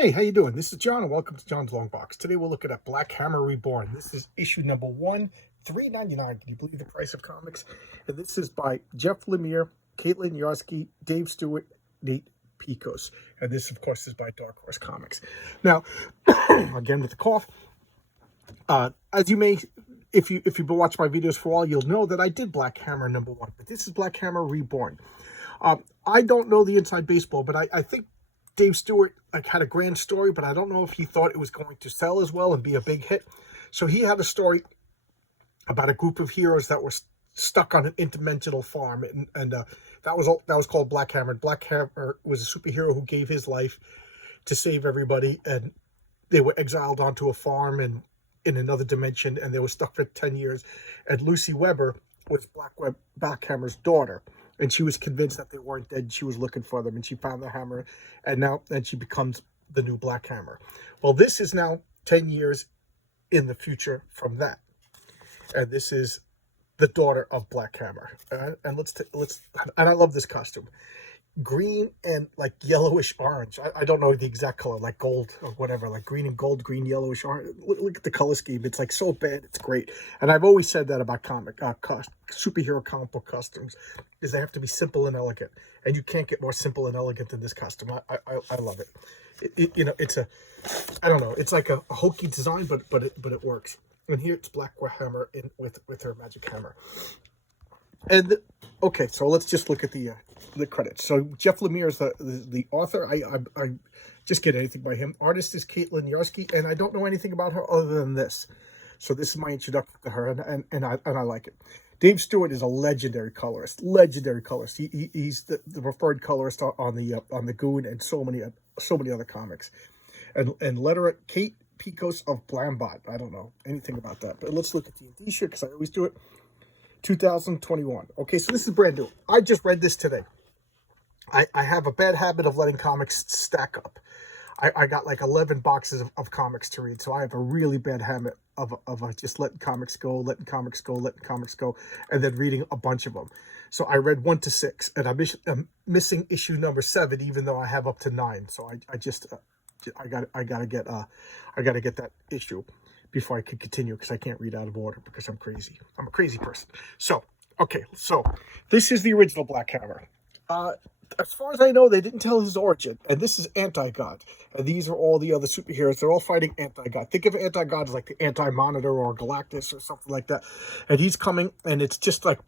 Hey, how you doing? This is John, and welcome to John's Long Box. Today we're looking at Black Hammer Reborn. This is issue number one, $3.99. Can you believe the price of comics? And this is by Jeff Lemire, Caitlin Yarsky, Dave Stewart, Nate Picos. And this, of course, is by Dark Horse Comics. Now, again with the cough, as you may, if you've been watching my videos for a while, you'll know that I did Black Hammer number one, but this is Black Hammer Reborn. I don't know the inside baseball, but I think Dave Stewart had a grand story, but I don't know if he thought it was going to sell as well and be a big hit. So he had a story about a group of heroes that were stuck on an interdimensional farm, and that was called Black Hammer. Black Hammer was a superhero who gave his life to save everybody, and they were exiled onto a farm and in another dimension, and they were stuck for 10 years. And Lucy Weber was Black Hammer's daughter. And she was convinced that they weren't dead. She was looking for them, and she found the hammer, and she becomes the new Black Hammer. Well, this is now 10 years in the future from that, and this is the daughter of Black Hammer. And let's and I love this costume, green and like yellowish orange. I don't know the exact color, like gold or whatever, like green and gold, green, yellowish orange. Look at the color scheme. It's like so bad, it's great. And I've always said that about superhero comic book costumes, is they have to be simple and elegant. And you can't get more simple and elegant than this costume. I love it. It's a, I don't know, it's like a hokey design, but it works. And here it's Black Hammer with her magic hammer. And okay, so let's just look at the credits. So Jeff Lemire is the author. I just get anything by him. Artist is Caitlin Yarsky, and I don't know anything about her other than this. So this is my introduction to her, and I like it. Dave Stewart is a legendary colorist. He's the preferred colorist on the Goon and so many other comics. And letterer Kate Picos of Blambot. I don't know anything about that, but let's look at D&D shit because I always do it. 2021. Okay, so this is brand new. I just read this today. I have a bad habit of letting comics stack up. I got like 11 boxes of comics to read, so I have a really bad habit of just letting comics go, and then reading a bunch of them. So I read 1 to 6, and I'm missing issue number 7, even though I have up to 9. So I gotta get that issue before I could continue, because I can't read out of order because I'm crazy. I'm a crazy person. So, okay, so this is the original Black Hammer. As far as I know, they didn't tell his origin, and this is Anti-God, and these are all the other superheroes. They're all fighting Anti-God. Think of Anti-God as like the Anti-Monitor or Galactus or something like that, and he's coming, and it's just like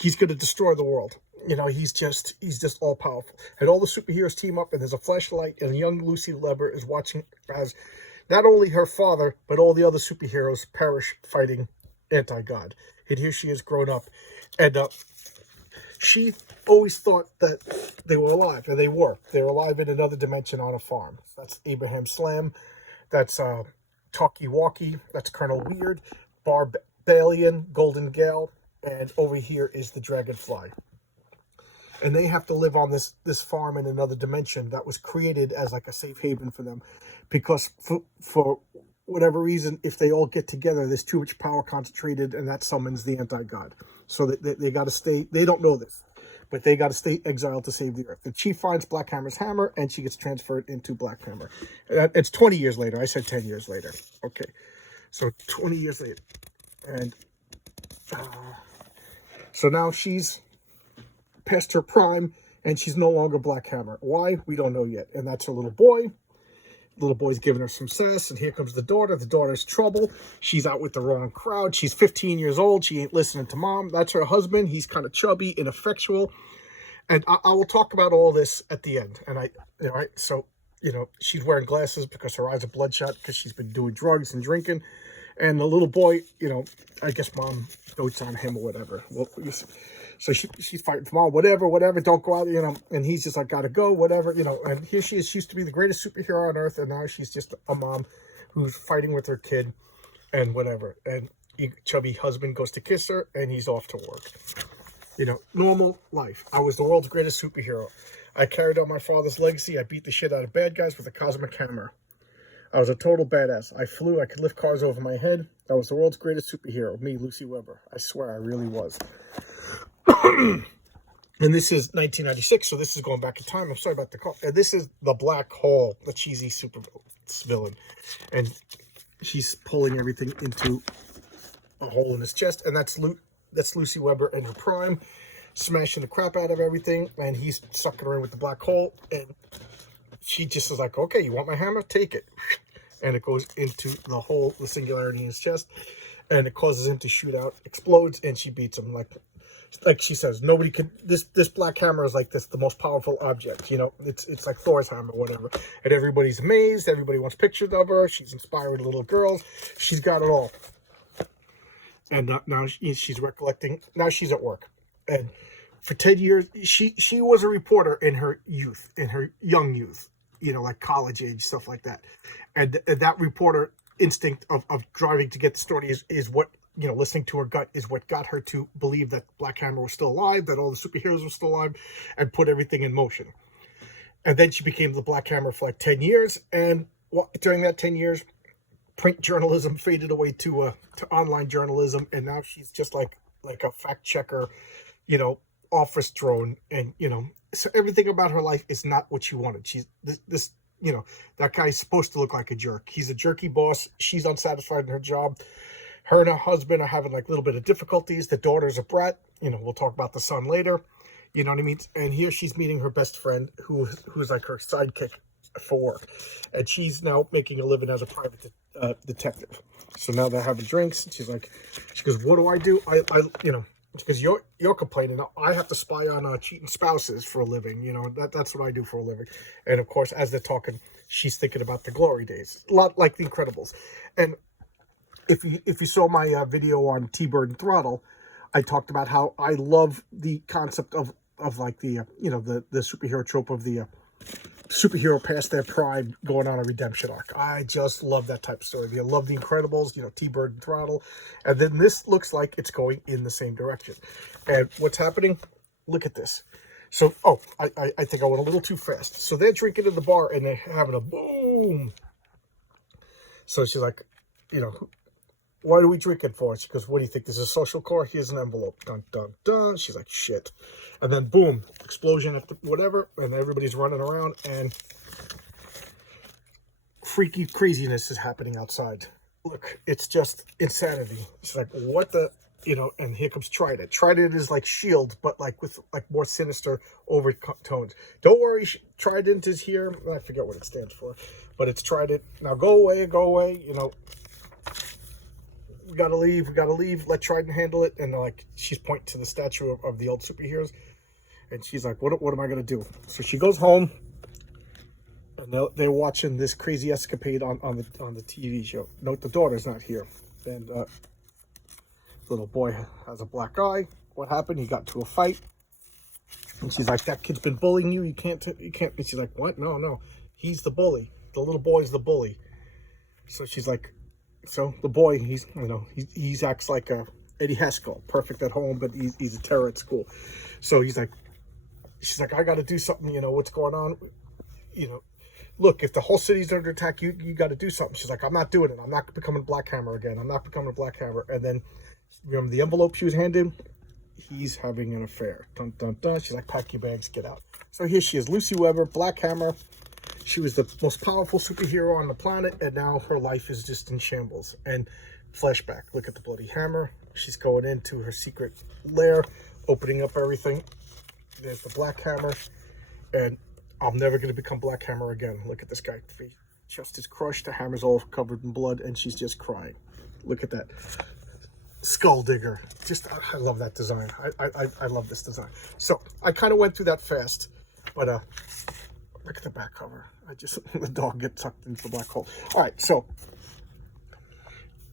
he's going to destroy the world. He's just all powerful, and all the superheroes team up, and there's a flashlight, and young Lucy Weber is watching as not only her father, but all the other superheroes perish fighting Anti-God. And here she is grown up. And she always thought that they were alive. And they were. They were alive in another dimension on a farm. That's Abraham Slam. That's Talkie Walkie. That's Colonel Weird. Barbalian, Golden Gale. And over here is the Dragonfly. And they have to live on this farm in another dimension that was created as like a safe haven for them, because for whatever reason, if they all get together, there's too much power concentrated, and that summons the Anti-God. So they got to stay. They don't know this, but they got to stay exiled to save the Earth. The chief finds Black Hammer's hammer, and she gets transferred into Black Hammer. It's 20 years later. I said 10 years later. Okay, so 20 years later, and so now she's past her prime, and she's no longer Black Hammer. Why? We don't know yet. And that's her little boy. Little boy's giving her some sass, and here comes the daughter. The daughter's trouble. She's out with the wrong crowd. She's 15 years old. She ain't listening to mom. That's her husband. He's kind of chubby, ineffectual. And I will talk about all this at the end. And so, she's wearing glasses because her eyes are bloodshot because she's been doing drugs and drinking. And the little boy, I guess mom dotes on him or whatever. Well, so she's fighting for mom, whatever, don't go out, and he's just like, gotta go, whatever, and here she is. She used to be the greatest superhero on earth, and now she's just a mom who's fighting with her kid and whatever. And chubby husband goes to kiss her, and he's off to work. Normal life. I was the world's greatest superhero. I carried on my father's legacy. I beat the shit out of bad guys with a cosmic hammer. I was a total badass. I flew. I could lift cars over my head. I was the world's greatest superhero. Me, Lucy Weber. I swear I really was. And this is 1996, so this is going back in time. I'm sorry about the call. And this is the Black Hole, the cheesy super villain. And she's pulling everything into a hole in his chest. And that's Lucy Weber in her prime, smashing the crap out of everything. And he's sucking her in with the black hole. And she just is like, okay, you want my hammer? Take it. And it goes into the hole, the singularity in his chest. And it causes him to shoot out, explodes, and she beats him. Like she says, nobody could. This black hammer is like the most powerful object. You know, it's like Thor's hammer, whatever. And everybody's amazed. Everybody wants pictures of her. She's inspiring little girls. She's got it all. And now she's recollecting. Now she's at work, and for 10 years she was a reporter in her youth, in her young youth. You know, like college age stuff like that. And that reporter instinct of driving to get the story is what, you know, listening to her gut is what got her to believe that Black Hammer was still alive, that all the superheroes were still alive, and put everything in motion. And then she became the Black Hammer for like 10 years. And during that 10 years, print journalism faded away to online journalism. And now she's just like a fact checker, you know, office drone. And, you know, so everything about her life is not what she wanted. She's this, you know, that guy's supposed to look like a jerk. He's a jerky boss. She's unsatisfied in her job. Her and her husband are having like a little bit of difficulties. The daughter's a brat. You know, we'll talk about the son later. You know what I mean? And here she's meeting her best friend who's like her sidekick for work. And she's now making a living as a private detective. So now they're having drinks. And she goes, what do I do? I you know, because you're complaining. I have to spy on cheating spouses for a living. You know, that's what I do for a living. And of course, as they're talking, she's thinking about the glory days. A lot like The Incredibles. And if you saw my video on T-Bird and Throttle, I talked about how I love the concept of like the you know, the superhero trope of the superhero past their prime going on a redemption arc. I just love that type of story. I love The Incredibles, you know, T-Bird and Throttle. And then this looks like it's going in the same direction. And what's happening? Look at this. So, I think I went a little too fast. So they're drinking in the bar and they're having a boom. So she's like, you know, what are we drinking for? She goes, what do you think? This is a social call? Here's an envelope. Dun, dun, dun. She's like, shit. And then, boom, explosion at the whatever, and everybody's running around, and freaky craziness is happening outside. Look, it's just insanity. She's like, what the, you know, and here comes Trident. Trident is like S.H.I.E.L.D., but like with like more sinister overtones. Don't worry, Trident is here. I forget what it stands for, but it's Trident. Now go away, you know. We gotta leave, let Trident handle it. And like, she's pointing to the statue of the old superheroes, and she's like, what am I gonna do? So she goes home, and they're watching this crazy escapade on the TV show. Note, the daughter's not here, and the little boy has a black eye. What happened? He got into a fight, and she's like, that kid's been bullying you. You can't. And she's like, what? No, he's the bully. The little boy's the bully. So she's like, so the boy, he's, you know, he acts like Eddie Haskell, perfect at home, but he's a terror at school. So she's like, I got to do something. You know, what's going on? You know, look, if the whole city's under attack, you got to do something. She's like, I'm not doing it. I'm not becoming Black Hammer again. I'm not becoming a Black Hammer. And then, remember the envelope she was handed? He's having an affair. Dun, dun, dun. She's like, pack your bags, get out. So here she is, Lucy Weber, Black Hammer. She was the most powerful superhero on the planet, and now her life is just in shambles. And flashback, look at the bloody hammer. She's going into her secret lair, opening up everything. There's the Black Hammer, and I'm never going to become Black Hammer again. Look at this guy. Chest is crushed, the hammer's all covered in blood, and she's just crying. Look at that. Skull Digger. Just, I love that design. I love this design. So, I kind of went through that fast, but look at the back cover. The dog gets sucked into the black hole. All right, so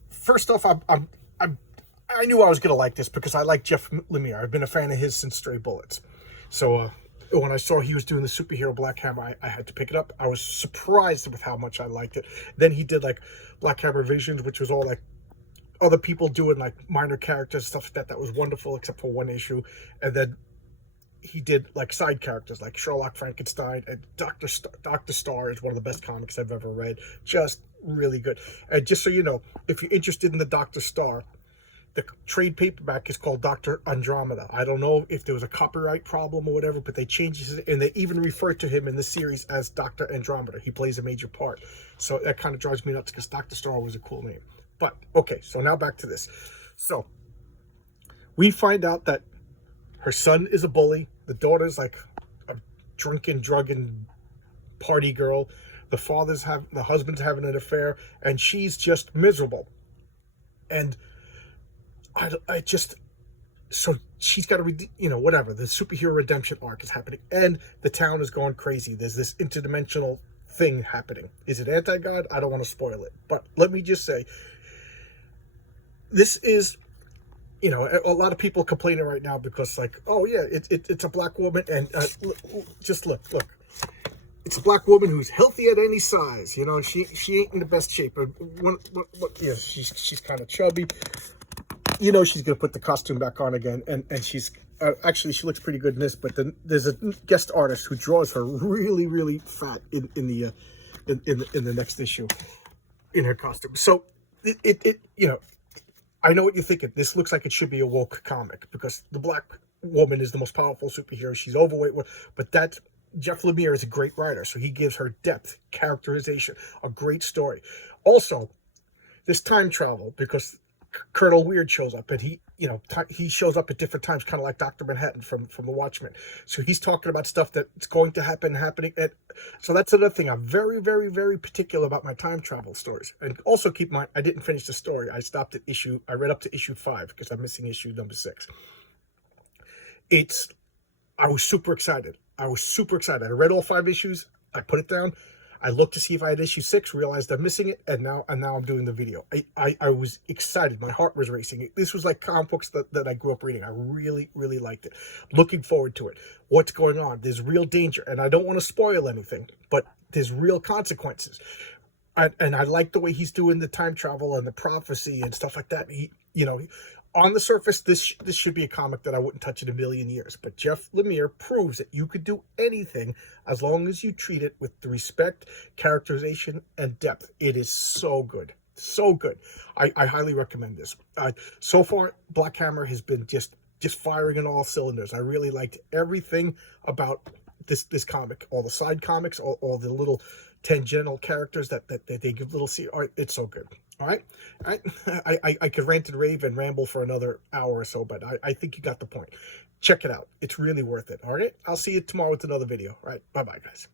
first off, I knew I was gonna like this because I like Jeff Lemire. I've been a fan of his since Stray Bullets. So when I saw he was doing the superhero Black Hammer, I had to pick it up. I was surprised with how much I liked it. Then he did like Black Hammer Visions, which was all like other people doing like minor characters, stuff like that. That was wonderful, except for one issue. And then he did like side characters like Sherlock Frankenstein, and Dr. Star is one of the best comics I've ever read. Just really good. And just so you know, if you're interested in the Dr. Star, the trade paperback is called Dr. Andromeda. I don't know if there was a copyright problem or whatever, but they changed it, and they even refer to him in the series as Dr. Andromeda. He plays a major part. So that kind of drives me nuts because Dr. Star was a cool name. But, okay, so now back to this. So, we find out that her son is a bully. The daughter's like a drunken, drugging party girl. The husband's having an affair, and she's just miserable. And so she's got to, whatever, the superhero redemption arc is happening, and the town is going crazy. There's this interdimensional thing happening. Is it anti-God? I don't want to spoil it, but let me just say, this is, a lot of people complaining right now because, like, oh yeah, it's a black woman, and just look. It's a black woman who's healthy at any size. She ain't in the best shape. She's kind of chubby. She's gonna put the costume back on again, and she's actually, she looks pretty good in this. But then there's a guest artist who draws her really, really fat in the next issue in her costume. So I know what you're thinking. This looks like it should be a woke comic because the black woman is the most powerful superhero. She's overweight, but Jeff Lemire is a great writer, so he gives her depth, characterization, a great story. Also, there's time travel because Colonel Weird shows up, and he shows up at different times, kind of like Dr. Manhattan from The Watchmen. So he's talking about stuff that's going to happening. And so that's another thing. I'm very, very, very particular about my time travel stories. And also keep in mind, I didn't finish the story. I read up to issue 5 because I'm missing issue number 6. I was super excited. I read all 5 issues. I put it down. I looked to see if I had issue 6, realized I'm missing it, and now I'm doing the video. I was excited. My heart was racing. This was like comic books that I grew up reading. I really, really liked it. Looking forward to it. What's going on? There's real danger, and I don't want to spoil anything, but there's real consequences. And I like the way he's doing the time travel and the prophecy and stuff like that. On the surface, this should be a comic that I wouldn't touch in a million years. But Jeff Lemire proves that you could do anything as long as you treat it with the respect, characterization, and depth. It is so good. So good. I highly recommend this. So far, Black Hammer has been just firing on all cylinders. I really liked everything about this comic. All the side comics, all the little tangential characters that they give little art. It's so good. All right. I could rant and rave and ramble for another hour or so, but I think you got the point. Check it out. It's really worth it. All right. I'll see you tomorrow with another video. All right. Bye-bye, guys.